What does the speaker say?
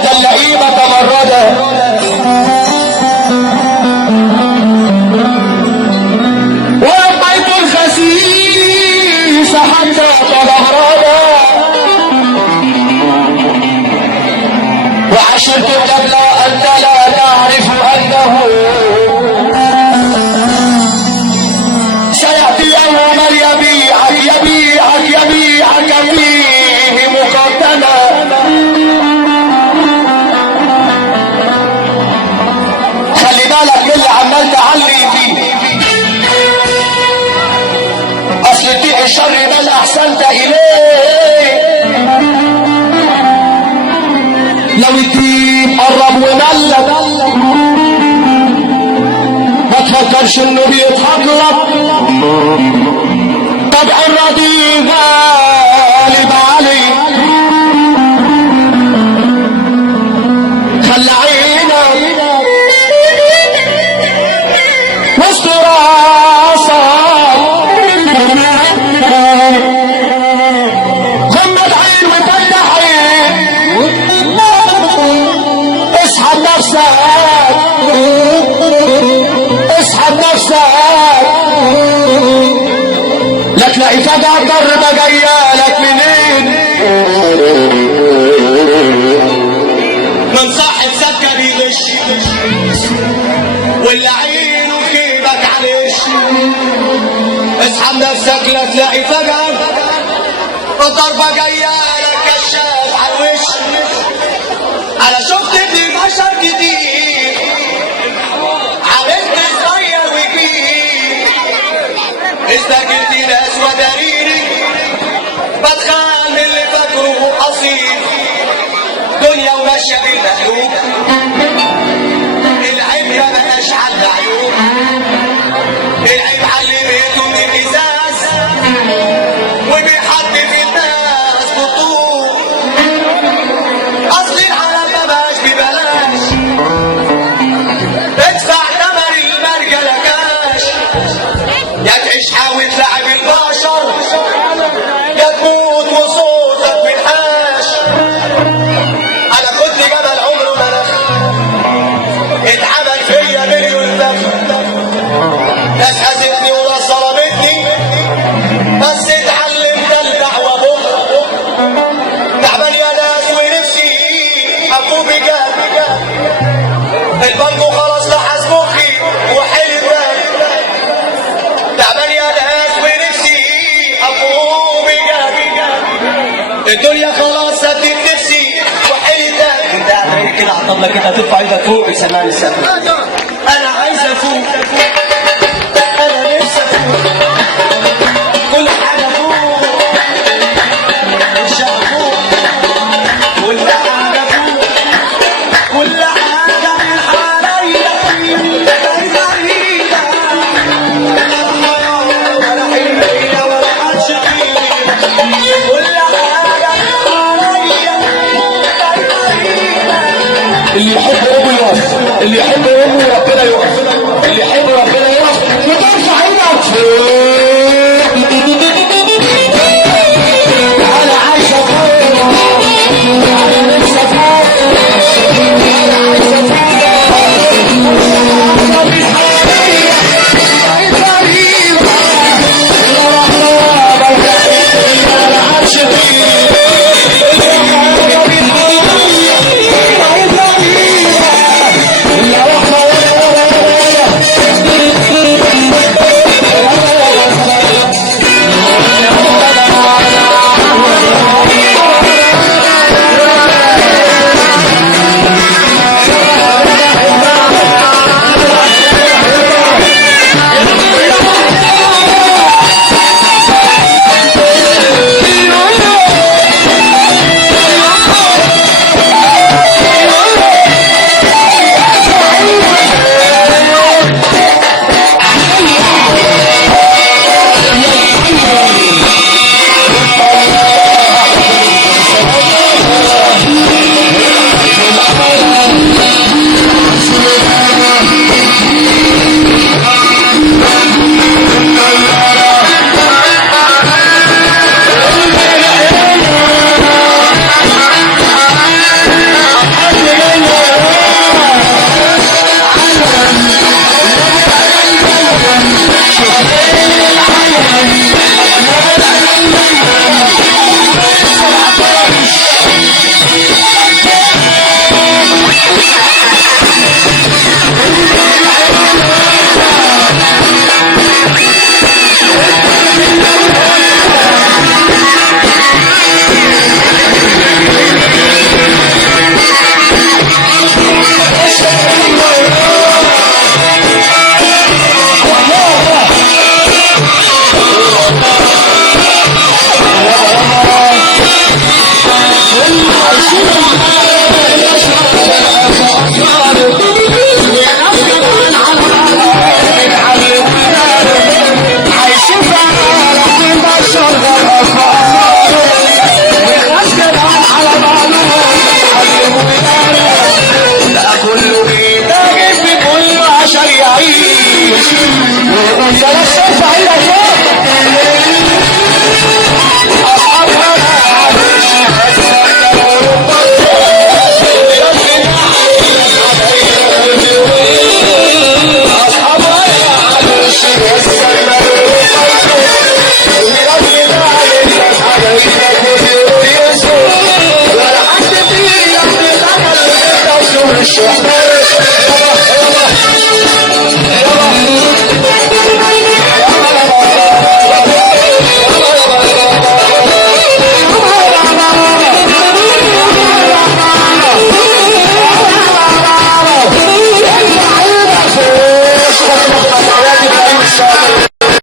وحتى اللئيمة تمردت وربيت الخسيس حتى تظهرنا وعشرت قبل أنت لا تعرف أنه سيأتي يوم يبيعك يبيعك يبيعك فيه مقدما خلي بالك اللي عمال تعلي فيه اصل فيه الشر بل احسنت اليه لو الدين قرب وملك ما تفكرش انه بيضحك لك طبع الردي غالب علي خلى عينك وسط راسك غمض عين وفتح عين اسحب نفسك اسحب نفسك لا تلاقي فجأة ضربة جايالك منين من صاحب سكة بيغش واللي عينه خيبك عليش اسحب نفسك لا تلاقي فجأة ضربة جايالك كشاف على الوش انا شفت ابن بشر جديد عرفت صغير وجديد استجلت ناس ودريري بتخان اللي فاكره قصير دنيا وماشيه بالمقلوب العيب ما بقاش حد عيوب العيب علمته من الازاز وبيحط في الناس خطوط اصل الحلال ما بقاش ببلاش ادفع ثمن المرجله كاش يا تعيش حاول تلعب البشر يا تموت وصوتك بينحاش انا كنت جبل عمره ما نخ اتعمل فيا مليون نفخ ناس اذتني وناس ظلمتني بس اتعلمت الدعوه بكره تعبان يا ناس ونفسي ابو بجد البنك خلاص لحس مخي وحلت تعبان يا ناس ونفسي ابو بجد الدنيا خلاص سدت نفسي وحلت انت عمال كده عطلك كده ترفع ايدك فوق بسماع السفر انا عايز افوق انا نفسي افوق كل حاجه فوق الشقه فوق كل حاجه فوق كل حاجه من حواليا باينه عليا لا حرام ولا حنيه ولا حدش فيا كل حاجه من حواليا باينه عليا اللي يحب ابوه يقف اللي يحب ابوه ربنا يقف اللي يحب ربنا يقف وترفع ايدك انا عايش افوق انا نفسي افوق انا عايز افوق وصل الصف